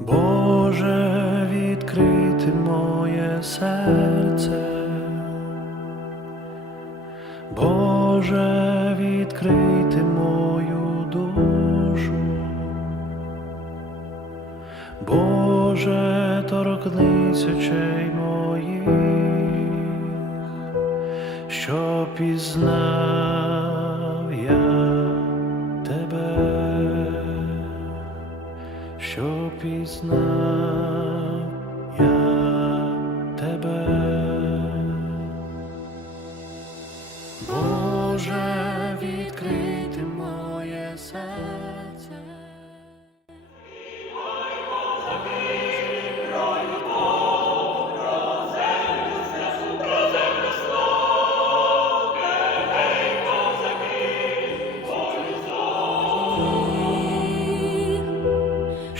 Боже, відкрити моє серце, Боже, відкрити мою душу, Боже, торкнися очей моїх, що пізнав. Пізнав я тебе.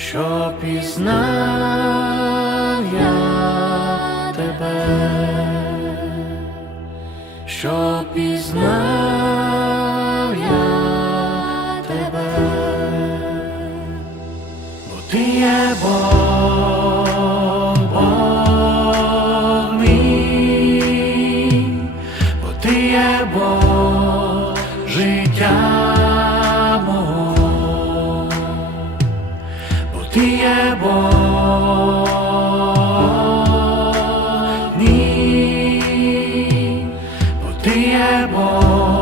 Що пізнав я тебе, що пізнав я тебе, бо ти є Бог, Бог мій, бо ти є Бог бо ти є Бог